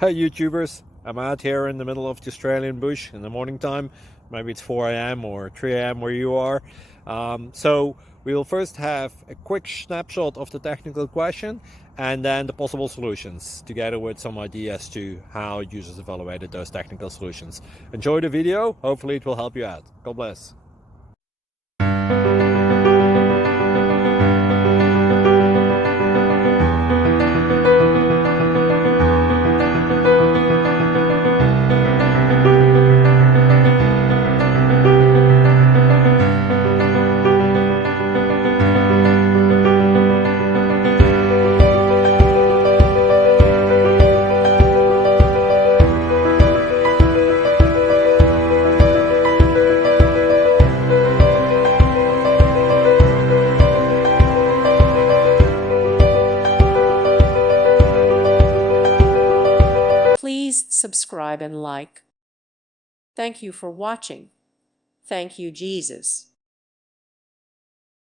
Hey YouTubers, I'm out here in the middle of the Australian bush in the morning time. Maybe it's 4 a.m. or 3 a.m. where you are. So we will first have a quick snapshot of the technical question and then the possible solutions, together with some ideas to how users evaluated those technical solutions. Enjoy the video, hopefully it will help you out. God bless. Please subscribe and like. Thank you for watching. Thank you, Jesus.